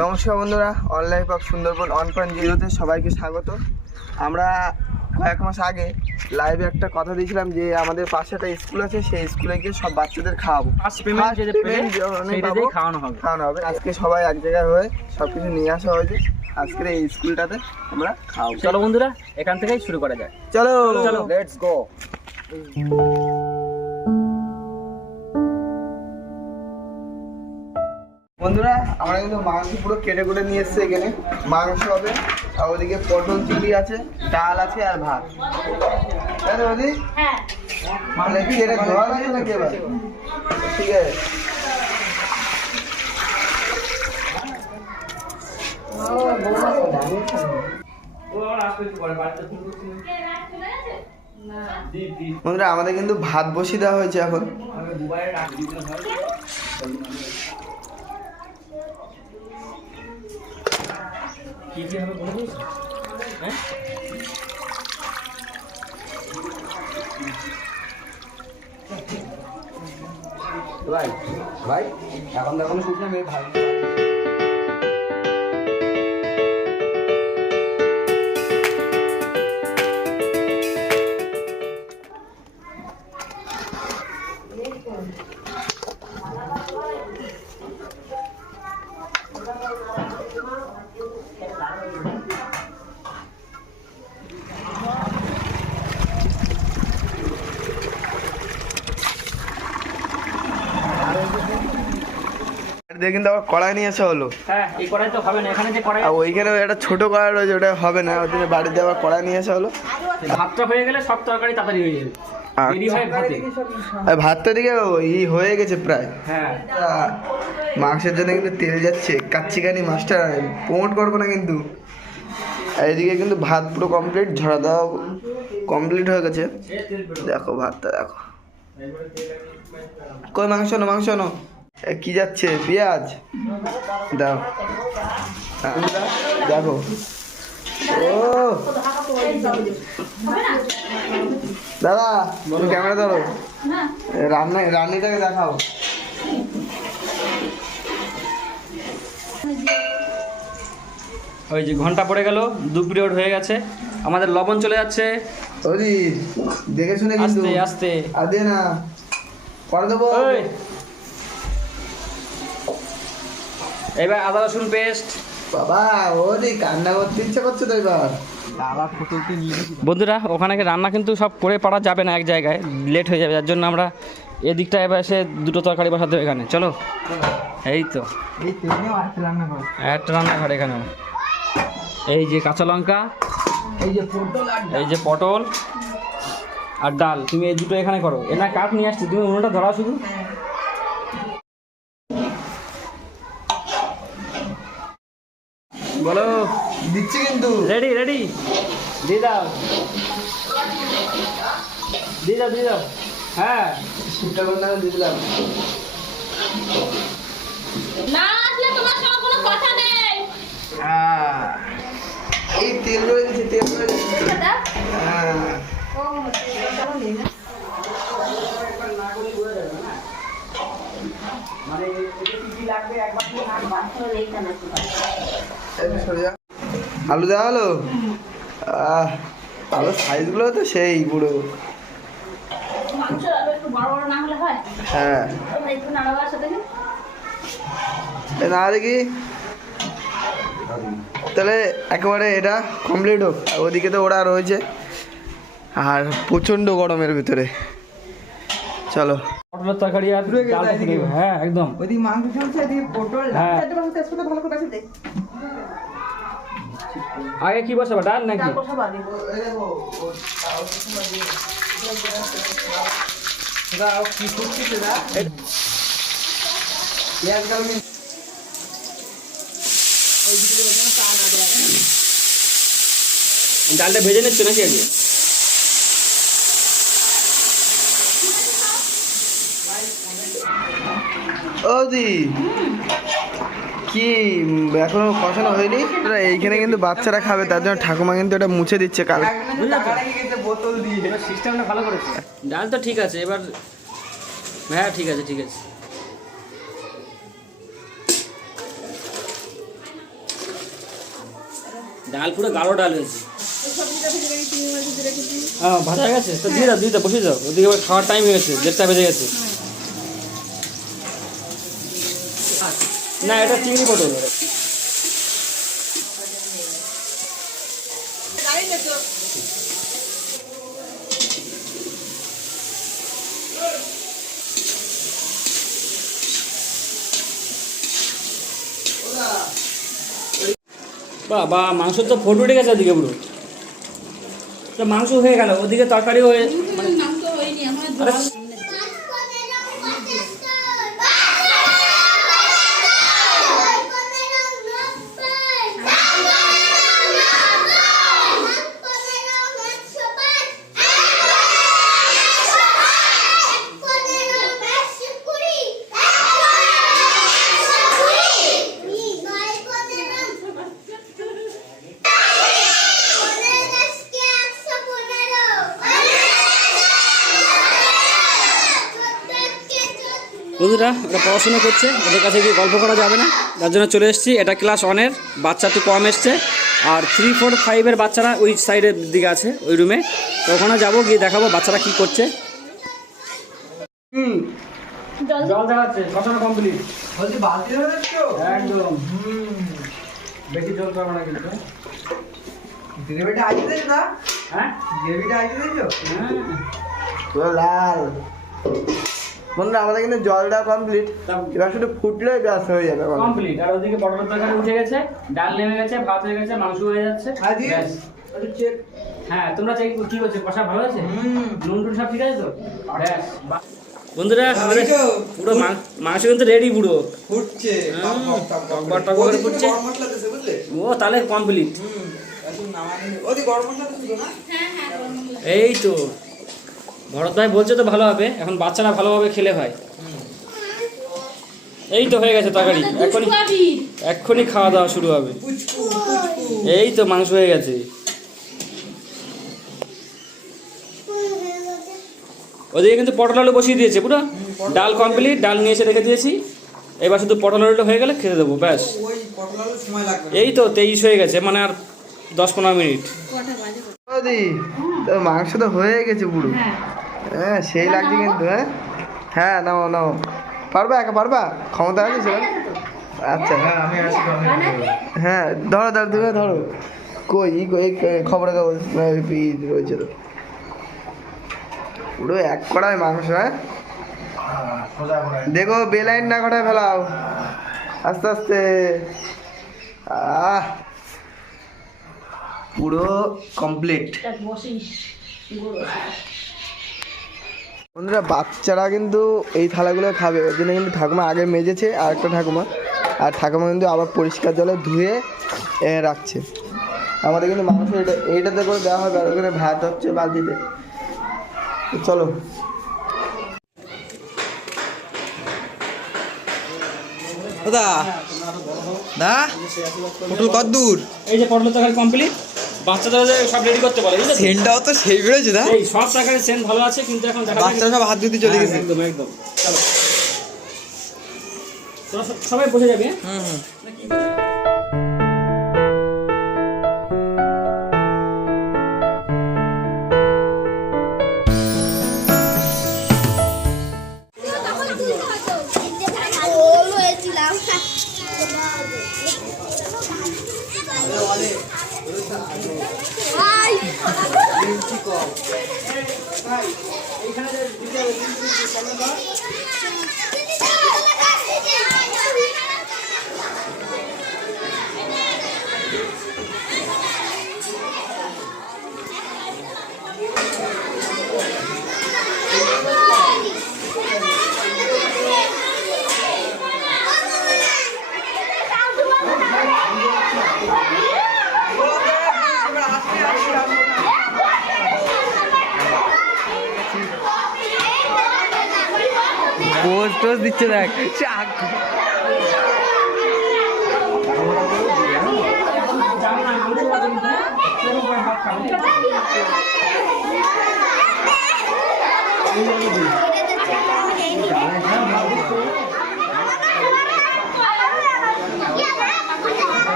নমস্কার বন্ধুরা অনলাইন পাক সুন্দরবন অন পয়েন্ট জিরোতে সবাইকে স্বাগত। আমরা কয়েক মাস আগে লাইভে একটা কথা দিয়েছিলাম যে আমাদের পাশে একটা স্কুল আছে সেই স্কুলে গিয়ে সব বাচ্চাদের খাওয়াবো। খাওয়ানো হবে। খাওয়ানো হবে। আজকে সবাই এক জায়গায় হয়ে সব কিছু নিয়ে আসা হয়েছে। আজকের এই স্কুলটাতে আমরা খাওয়াবো। চলো বন্ধুরা এখান থেকেই শুরু করা যায়। চলো। চলো। লেটস গো বন্ধুরা আমরা কিন্তু মাংস পুরো কেটে কুটে নিয়ে এসেছি এখানে। মাংস হবে আর ওদিকে পটল চিলি আছে ডাল আছে আর ভাত। তাই তো বৌদি? মানে কি এটা ধোয়া আছে নাকি এবার? ঠিক আছে। বন্ধুরা আমাদের কিন্তু ভাত বসিয়ে দেওয়া হয়েছে এখন। কি হ্যাঁ? ভাই ভাই এখন দেখুন শুনলাম এই দিয়ে কিন্তু আবার কড়াই নিয়ে আসা হলো। হ্যাঁ এই কড়াই তো হবে না এখানে যে কড়াই আর ওইখানে একটা ছোট কড়াই রয়েছে ওটা হবে না জন্য বাড়িতে আবার কড়াই নিয়ে আসা হলো। ভাতটা হয়ে গেলে সব তরকারি তাড়াতাড়ি হয়ে যাবে। আচ্ছা। ভাতটা দিকে ই হয়ে গেছে প্রায়। হ্যাঁ। মাংসের জন্য কিন্তু তেল যাচ্ছে কাচ্ছি কাচ্চিকানি মাছটা প্রমোট করব না কিন্তু। এদিকে কিন্তু ভাত পুরো কমপ্লিট ঝরা দেওয়া কমপ্লিট হয়ে গেছে। দেখো ভাতটা দেখো। কই মাংস নো মাংস নো কি যাচ্ছে? পেঁয়াজ? দাও। দেখো। ও! দাদা ক্যামেরা ধরো। রান্না রান্নিটাকে দেখাও। ওই যে ঘণ্টা পড়ে গেল দু পিরিয়ড হয়ে গেছে। আমাদের লবণ চলে যাচ্ছে। ওদি দেখে শুনে কিন্তু। আস্তে আস্তে। আর দে না। পরে দেবো। এবার আদা রসুন পেস্ট বাবা ওদি কান্না করতে ইচ্ছে করছে তো এবার। বন্ধুরা ওখানে রান্না কিন্তু সব করে পারা যাবে না এক জায়গায়। লেট হয়ে যাবে যার জন্য আমরা এদিকটা এবার এসে দুটো তরকারি বসাতে হবে এখানে। চলো। এই তো। এই তেমনিও আরেকটা রান্না করো। একটা রান্নাঘর এখানে এই যে কাঁচা লঙ্কা এই যে পটল আর এই যে পটল আর ডাল। তুমি এই দুটো এখানে করো। এনা কাঠ নিয়ে আসছি। তুমি উনুনটা ধরা শুধু। বলো দিচ্ছি কিন্তু। রেডি রেডি দিয়ে দাও। দিয়ে দাও দিয়ে দাও। হ্যাঁ। শুকটা রান্না দিয়ে দিলাম। না আসলে তোমার সঙ্গে কোনো কথা নেই। আহ, এই তেল রয়ে গেছে তেল রয়ে গেছে। দাদা হ্যাঁ। ও চলো নেই না এই সরে যা। আলু দেওয়া হলো? আলু সাইজগুলো তো সেই বড়। হয়। না দেখি। তাহলে একেবারে এটা কমপ্লিট হোক। ওদিকে তো ওরা রয়েছে। আর প্রচণ্ড গরমের ভিতরে। চলো। পটলের তরকারি আর ডালটা থেকে দেবে। হ্যাঁ একদম। ওইদিকে মাংস চলছে এদিকে পটল হ্যাঁ। চারটে মাংস তেজপাতা ভালো করে বেঁচে দে। আগে কি বসাবো ডাল নাকি? ডাল বসাবো আগে। কি করছিস না পেঁয়াজ কালো মিন- ডালটা ভেজে নিচ্ছ নাকি আগে? ও দি কি উম, এখনও কষানো হয়নি? এইখানে কিন্তু বাচ্চারা খাবে তার জন্য ঠাকুমা কিন্তু এটা মুছে দিচ্ছে কাল। ডাল তো ঠিক আছে এবার হ্যাঁ ঠিক আছে ঠিক আছে। ডাল পুরো গাঢ় ডাল হয়েছে। হ্যাঁ ভাজা গেছে? তো দিয়ে দাও দিয়ে দাও বসিয়ে দাও। ওদিকে খাওয়ার টাইম হয়ে গেছে দেড়টা বেজে গেছে। না এটা চিংড়ি পটল বা বা মাংস তো ফটো উঠে গেছে ওদিকে পুরো তো মাংস হয়ে গেল ওদিকে তরকারি হয়ে মানে বন্ধুরা ওরা পড়াশোনা করছে ওদের কাছে গিয়ে গল্প করা যাবে না। যার জন্য চলে এসেছি এটা ক্লাস ওয়ানের বাচ্চা একটু কম এসছে। আর থ্রি ফোর ফাইভের বাচ্চারা ওই সাইডের দিকে আছে ওই রুমে তো ওখানে যাব গিয়ে দেখাবো বাচ্চারা কি করছে। জল। জল দেওয়াচ্ছে কমপ্লিট বলছি বালতি একদম। বেশি জল পাবো না কিন্তু। গ্রেভিটা আইতে না হ্যাঁ? গ্রেভিটা লাল। বন্ধুরা আমাদের কিন্তু জলটা কমপ্লিট এবার শুধু ফুটলে ব্যাস হয়ে যাবে কমপ্লিট আর ওদিকে পটলের তরকারি উঠে গেছে ডাল নেমে গেছে ভাত হয়ে গেছে মাংস হয়ে যাচ্ছে। হ্যাঁ তোমরা চাই কি করছ? কষা ভালো আছে? হুম। নুন টুন সব ঠিক আছে তো? ব্যাস। বন্ধুরা আমাদের পুরো মাংস কিন্তু রেডি পুরো। ফুটছে। ও তাহলে কমপ্লিট হ্যাঁ হ্যাঁ। এই তো। ভরত ভাই বলছে তো ভালো হবে এখন বাচ্চারা ভালোভাবে খেলে হয় এই তো হয়ে গেছে তরকারি এখনই এক্ষুনি খাওয়া দাওয়া শুরু হবে। এই তো মাংস হয়ে গেছে। ওদিকে কিন্তু পটল আলু বসিয়ে দিয়েছে পুরো। ডাল কমপ্লিট ডাল নিয়ে এসে রেখে দিয়েছি। এবার শুধু পটল আলুটা হয়ে গেলে খেতে দেবো ব্যাস। এই তো তেইশ হয়ে গেছে মানে আর দশ পনেরো মিনিট। মাংস তো হয়ে গেছে পুরো। হ্যাঁ হ্যাঁ সেই লাগছে কিন্তু হ্যাঁ? হ্যাঁ নাও নাও। পারবা একা পারবা? ক্ষমতা আছে সেটা আচ্ছা। হ্যাঁ হ্যাঁ ধরো ধরো তুমি ধরো। কই ই কই খবর কাগজ? রয়েছে তো। পুরো এক কড়াই মাংস হ্যাঁ? দেখো বেলাইন না কটায় ফেলাও। আস্তে আস্তে। আহ। পুরো কমপ্লিট। বন্ধুরা, বাচ্চারা কিন্তু এই থালাগুলো খাবে। ওই জন্য কিন্তু ঠাকুমা আগে মেজেছে আর একটা ঠাকুমা। আর ঠাকুমা কিন্তু আবার পরিষ্কার জলে ধুয়ে রাখছে। আমাদের কিন্তু মাংস এটা এইটাতে করে দেওয়া হবে আর ওখানে ভাত হচ্ছে বালতিতে। চলো। দাদা, দা, পটল কত দূর এই যে পটল তরকারি কমপ্লিট বাচ্চাদের সব রেডি করতে পারে বুঝলে সেন্টটাও তো সেই বেরোচ্ছে দা এই সব তরকারি সেন্ট ভালো আছে কিন্তু এখন বাচ্চারা সব হাত ধুতে চলে হ্যাঁ, গেছে। একদম একদম। চলো। সবাই বসে যাবে হ্যাঁ? হুম চাকু।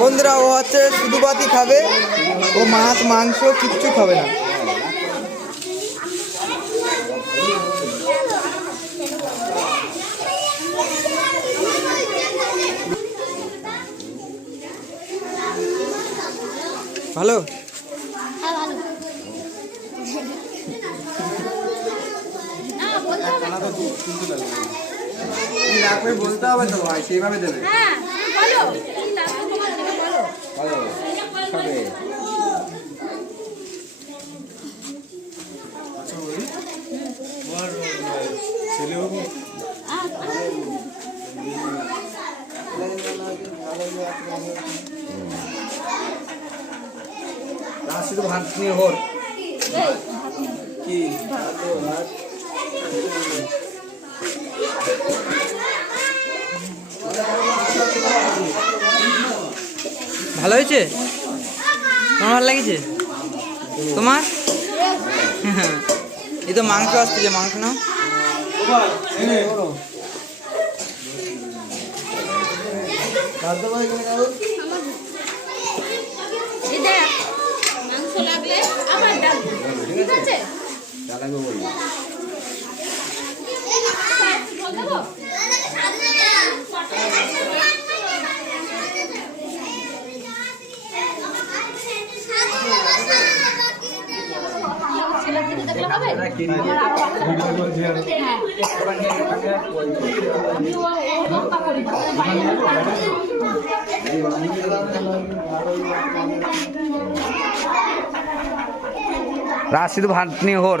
বন্ধুরা ও হচ্ছে শুধু ভাতই খাবে ও মাছ মাংস কিচ্ছু খাবে না। ভালো হ্যাঁ ভালো না বলতে হবে বলতে হবে তো ভাই সেইভাবে দেবে। হ্যাঁ বলো। কি লাগবে তোমার সেটা বলো শুধু ভাত নিয়ে ভালো হয়েছে? তোমার ভালো লাগছে? তোমার? এই তো মাংস আসছে মাংস আছে জল দেবো? ছেলের দিকে দেখলে হবে? আমার আরও বাচ্চা আছে। হ্যাঁ। আমি ও- ও লঙ্কা করি, বাইরে রাত শুধু ভাত নিয়ে হোর।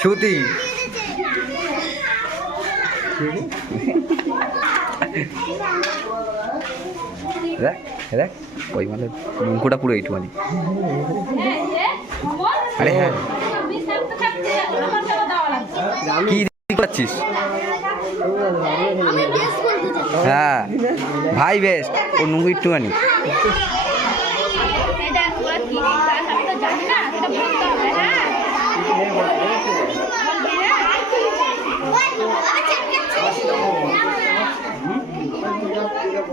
ছুতি দেখ দেখ ওই মানে মুখটা পুরো এইটুখানি এই আরে হ্যাঁ। কি চাই। হ্যাঁ ভাই বেশ ও নুঙ্গু একটুখানি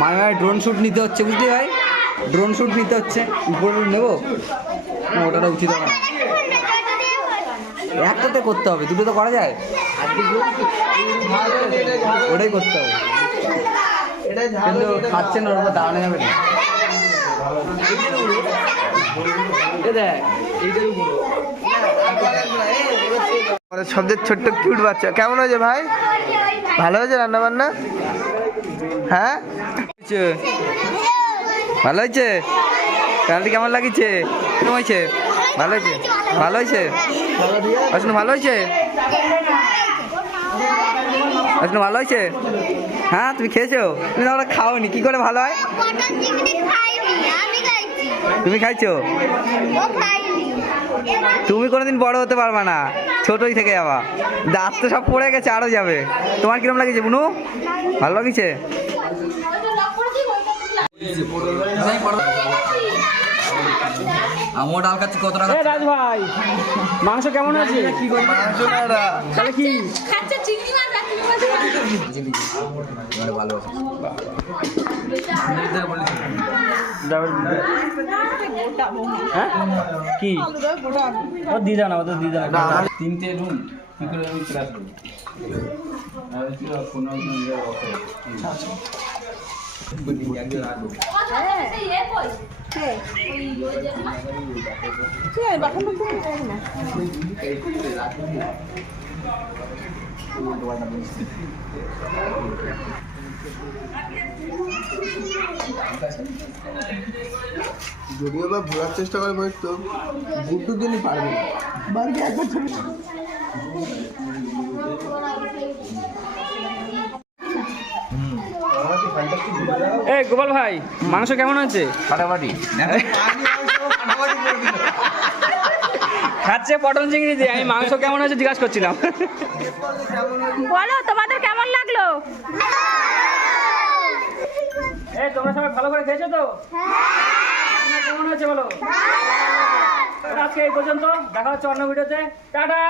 মায়ের ভাই ড্রোন শ্যুট নিতে হচ্ছে বুঝলি ভাই? ড্রোন শ্যুট নিতে হচ্ছে উপরে নেব? ওটাটা উচিত হবে না। একটাতে করতে হবে দুটো তো করা যায়? ওটাই করতে হবে। কিন্তু খাচ্ছে না ওর উপর দাঁড়ানো যাবে না। দেখ এইটার উপরে। সবচেয়ে ছোট্ট কিউট বাচ্চা। কেমন হয়েছে ভাই? ভালো হয়েছে রান্না বান্না হ্যাঁ? ভালো হয়েছে? রান্নাটি কেমন লাগিছে? কেমন হয়েছে? ভালো হয়েছে? ভালো হয়েছে? আসলে ভালো হয়েছে? আসলে ভালো হয়েছে? হ্যাঁ তুমি খেয়েছো? তুমি তো আমরা খাওনি কি করে ভালো হয়? তুমি খাইছো? তুমি কোনোদিন বড় হতে পারবা না। ছোটই থেকে যাবা। দাঁত তো সব পড়ে গেছে আরও যাবে। তোমার কিরম লাগিছে বুনু? ভালো লাগিছে? আমার ডাল খাচ্ছি কত টাকা? রাজ ভাই মাংস কেমন আছে? তাহলে কি? খাচ্ছে চিংড়ি মাছ আর চিংড়ি মাছ ভালো আছে হ্যাঁ কি ও দিদা না ও তো দিদা না তিনটে রুম কি করে আমি ক্লাস করব আর যদিও বা ঘোরার চেষ্টা করে বলতো গুড্ডুর জন্য পারবে। না বাড়িতে একবার চলে এ গোপাল ভাই মাংস কেমন আছে ফাটাফাটি। খাচ্ছে পটল চিংড়ি দিয়ে আমি মাংস কেমন আছে জিজ্ঞাসা করছিলাম। বলো তোমাদের কেমন লাগল? এই তোমরা সবাই ভালো করে খেয়েছো তো? হ্যাঁ। কেমন হয়েছে বলো? আজকে এই পর্যন্ত দেখা হচ্ছে অন্য ভিডিওতে। টাটা!